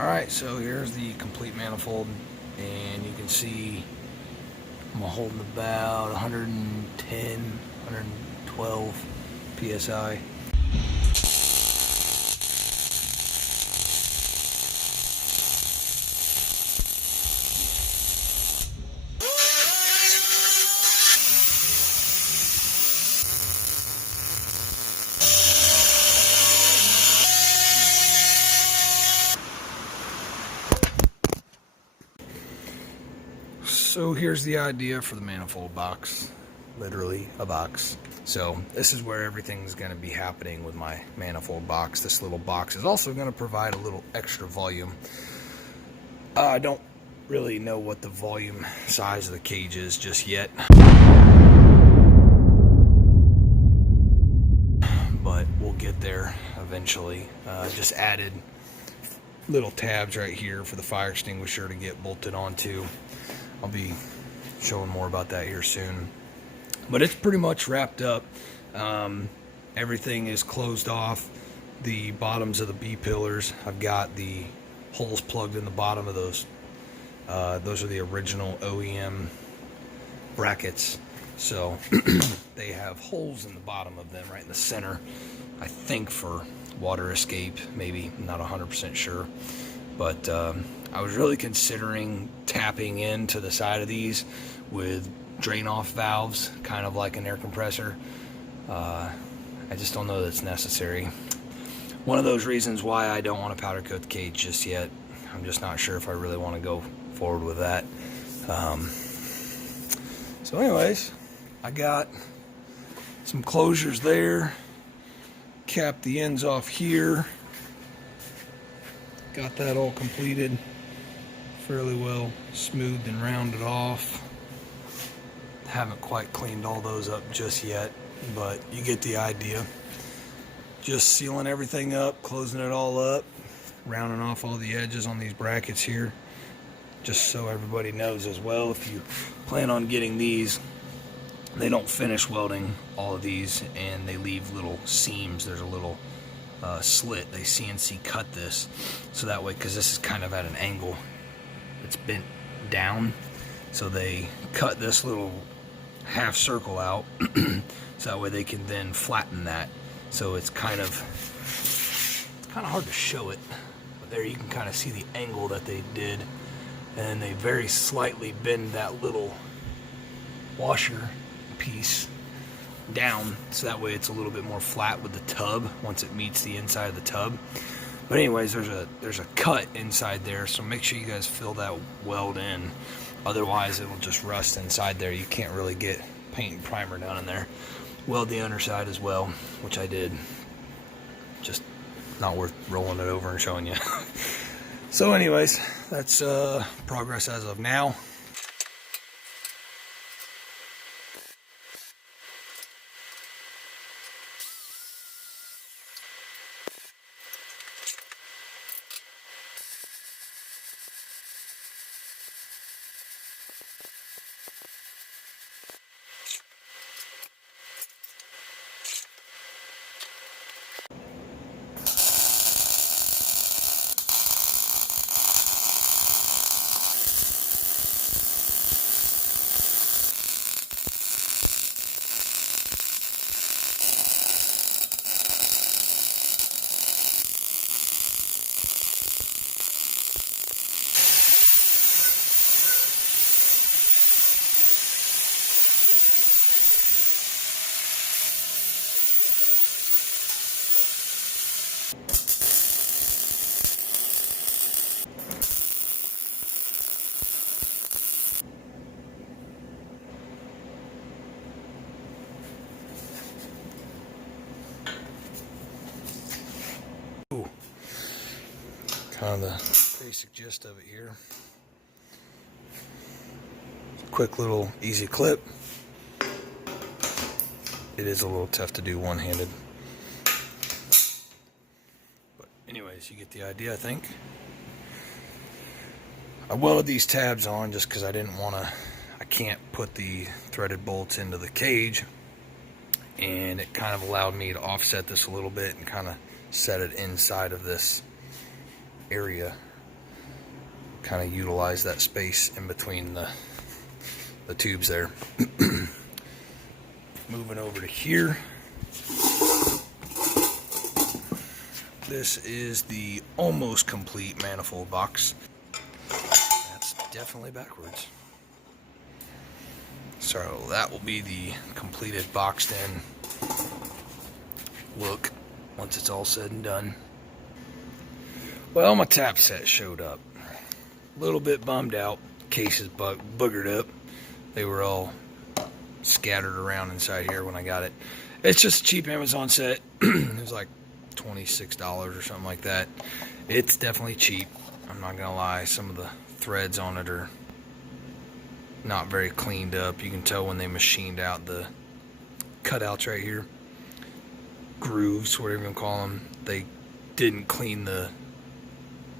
Alright, so here's the complete manifold, and you can see I'm holding about 110, 112 PSI. So here's the idea for the manifold box, literally a box. So this is where everything's going to be happening with my manifold box. This little box is also going to provide a little extra volume. I don't really know what the volume size of the cage is just yet, but we'll get there eventually. Just added little tabs right here for the fire extinguisher to get bolted onto. I'll be showing more about that here soon. But it's pretty much wrapped up. Everything is closed off. The bottoms of the B-pillars, I've got the holes plugged in the bottom of those. Those are the original OEM brackets. So they have holes in the bottom of them, right in the center, I think for water escape, maybe, I'm not 100% sure. But I was really considering tapping into the side of these with drain off valves, kind of like an air compressor. I just don't know that it's necessary. One of those reasons why I don't want to powder coat the cage just yet. I'm just not sure if I really want to go forward with that. So anyways, I got some closures there. Cap the ends off here. Got that all completed, fairly well smoothed and rounded off. Haven't quite cleaned all those up just yet, but you get the idea. Just sealing everything up, closing it all up, rounding off all the edges on these brackets here, just so everybody knows as well. If you plan on getting these, they don't finish welding all of these, and they leave little seams. There's a little slit. They CNC cut this so that way, because this is kind of at an angle, it's bent down, so they cut this little half circle out so that way they can then flatten that. So it's kind of hard to show it, but there you can kind of see the angle that they did, and they very slightly bend that little washer piece down so that way it's a little bit more flat with the tub once it meets the inside of the tub. But anyways, there's a cut inside there, so make sure you guys fill that weld in, otherwise it will just rust inside there. You can't really get paint and primer down in there. Weld the underside as well, which I did. Just not worth rolling it over and showing you. So anyways, that's progress as of now. Kind of the basic gist of it here. Quick little easy clip. It is a little tough to do one-handed, but anyways, you get the idea, I think. I welded these tabs on just because I didn't want to, I can't put the threaded bolts into the cage, and it kind of allowed me to offset this a little bit and kind of set it inside of this area kind of utilize that space in between the tubes there. Moving over to here. This is the almost complete manifold box. That's definitely backwards. So that will be the completed boxed in look once it's all said and done. Well, my tap set showed up. A little bit bummed out. Cases boogered up. They were all scattered around inside here when I got it. It's just a cheap Amazon set. It was like $26 or something like that. It's definitely cheap. I'm not gonna lie. Some of the threads on it are not very cleaned up. You can tell when they machined out the cutouts right here, grooves, whatever you want to call them. They didn't clean the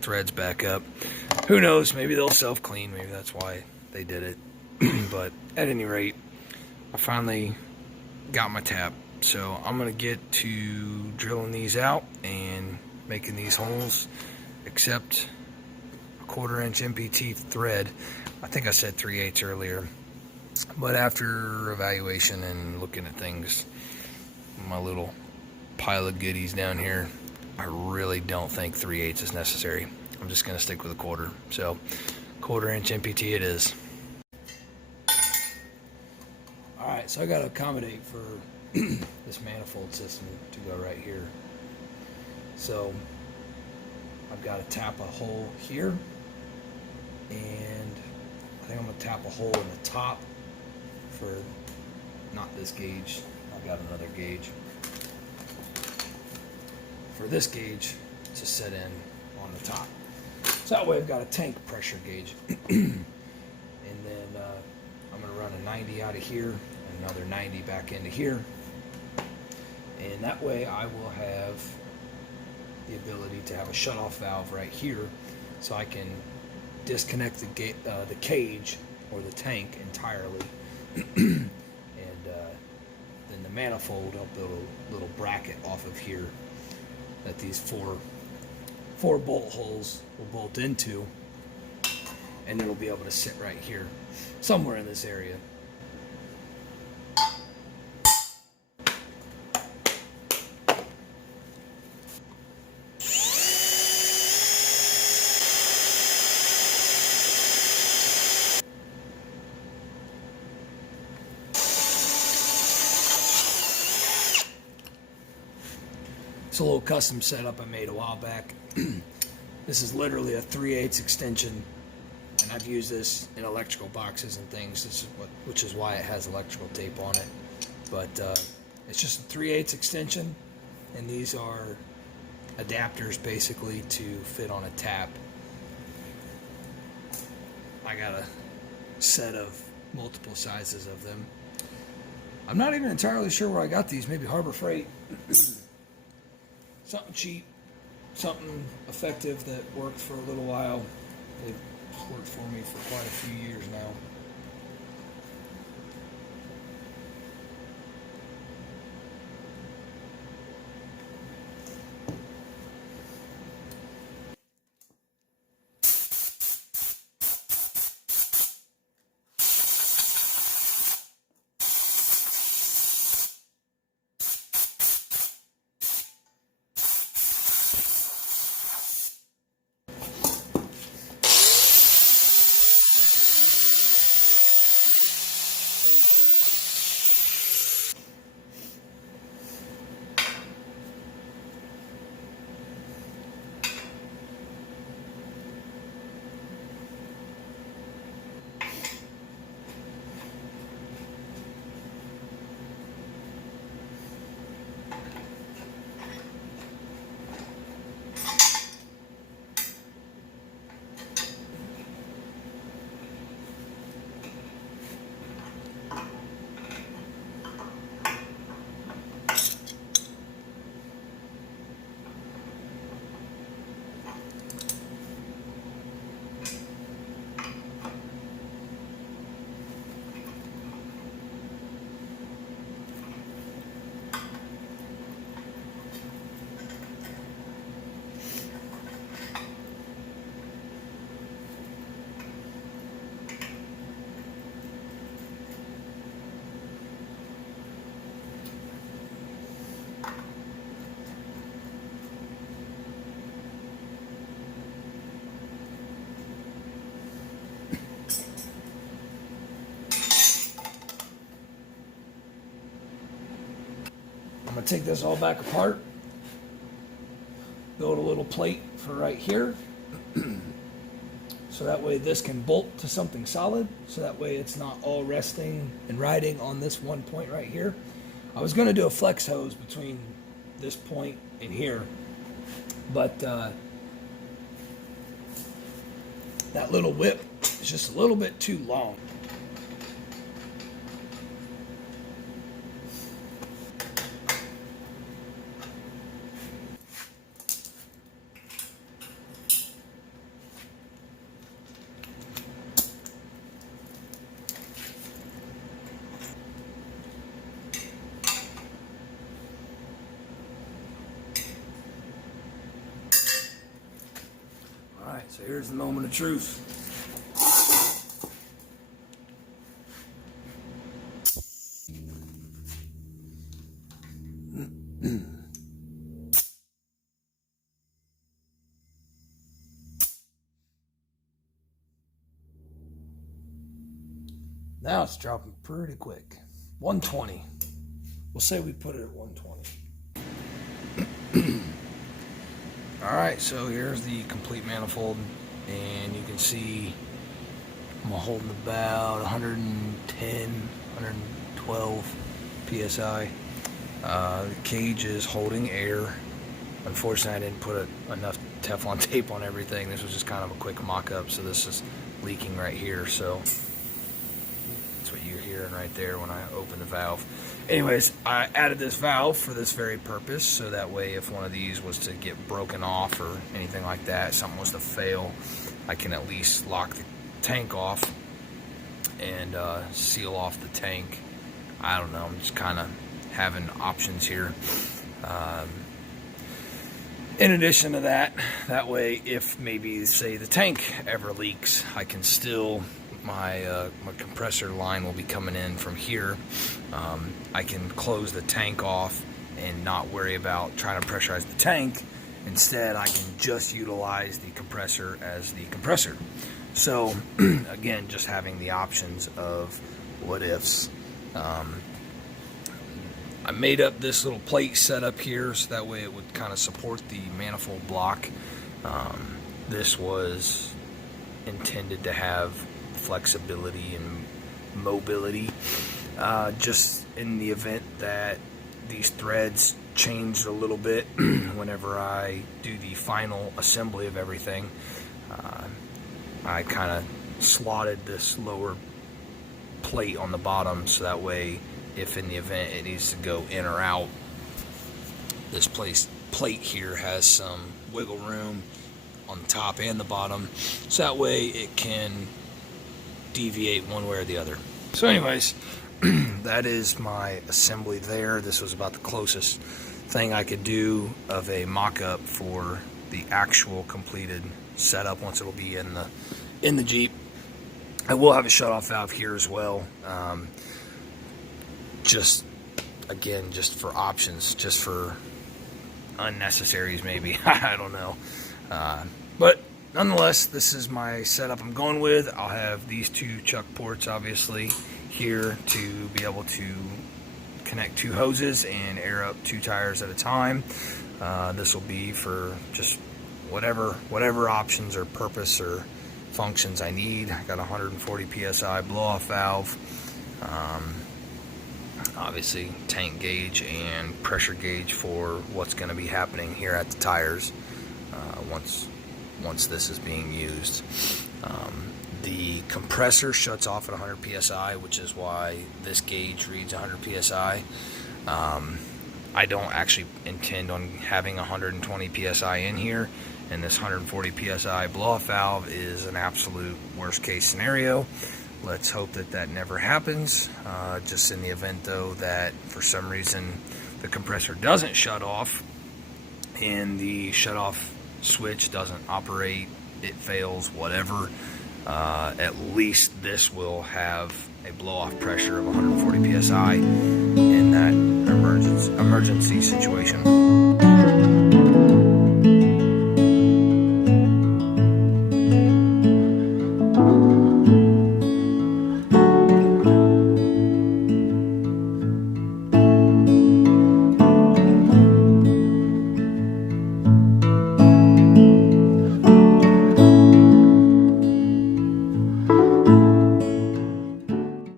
threads back up. Who knows? Maybe they'll self-clean. Maybe that's why they did it. But at any rate, I finally got my tap. So I'm gonna get to drilling these out and making these holes, except a 1/4 inch MPT thread. I think I said 3/8 earlier, but after evaluation and looking at things, my little pile of goodies down here, I really don't think 3/8 is necessary. I'm just gonna stick with a 1/4. So 1/4 inch MPT it is. All right, so I got to accommodate for this manifold system to go right here. So I've got to tap a hole here, and I think I'm going to tap a hole in the top for not this gauge. I've got another gauge for this gauge to set in on the top. So that way I've got a tank pressure gauge. And then I'm going to run a 90 out of here and another 90 back into here. And that way I will have the ability to have a shutoff valve right here, so I can disconnect the cage or the tank entirely. And then the manifold, I'll build a little bracket off of here that these four bolt holes will bolt into, and it'll be able to sit right here somewhere in this area. It's a little custom setup I made a while back. This is literally a 3/8 extension, and I've used this in electrical boxes and things. This is which is why it has electrical tape on it. But it's just a 3/8 extension, and these are adapters basically to fit on a tap. I got a set of multiple sizes of them. I'm not even entirely sure where I got these. Maybe Harbor Freight. Something cheap, something effective that worked for a little while. They've worked for me for quite a few years now. gonna take this all back apart, build a little plate for right here. So that way this can bolt to something solid. So that way it's not all resting and riding on this one point right here. I was gonna do a flex hose between this point and here, but that little whip is just a little bit too long. Alright, so here's the moment of truth. Now it's dropping pretty quick. 120. We'll say we put it at 120. Alright, so here's the complete manifold, and you can see I'm holding about 110, 112 PSI. The cage is holding air. Unfortunately, I didn't put enough Teflon tape on everything. This was just kind of a quick mock-up, so this is leaking right here, so that's what you're hearing right there when I open the valve. Anyways, I added this valve for this very purpose, so that way if one of these was to get broken off or anything like that, something was to fail, I can at least lock the tank off and seal off the tank. I don't know, I'm just kind of having options here. In addition to that, that way if maybe say the tank ever leaks, I can still, my compressor line will be coming in from here. I can close the tank off and not worry about trying to pressurize the tank. Instead, I can just utilize the compressor as the compressor. So again, just having the options of what ifs. I made up this little plate setup here so that way it would kind of support the manifold block. This was intended to have flexibility and mobility, just in the event that these threads changed a little bit whenever I do the final assembly of everything. I kind of slotted this lower plate on the bottom so that way if in the event it needs to go in or out, this plate here has some wiggle room on the top and the bottom, so that way it can deviate one way or the other. So anyways, that is my assembly there. This was about the closest thing I could do of a mock-up for the actual completed setup once it'll be in the Jeep. I will have a shut-off valve here as well. Just again, just for options, just for unnecessaries maybe. I don't know. But nonetheless, this is my setup I'm going with. I'll have these two chuck ports obviously here to be able to connect two hoses and air up two tires at a time. This will be for just whatever options or purpose or functions I need. I got a 140 PSI blow-off valve. Obviously tank gauge and pressure gauge for what's going to be happening here at the tires once this is being used. The compressor shuts off at 100 psi, which is why this gauge reads 100 psi. I don't actually intend on having 120 psi in here, and this 140 psi blow-off valve is an absolute worst case scenario. Let's hope that that never happens. Just in the event though that for some reason the compressor doesn't shut off and the shut off switch doesn't operate, it fails, whatever, at least this will have a blow off pressure of 140 psi in that emergency situation.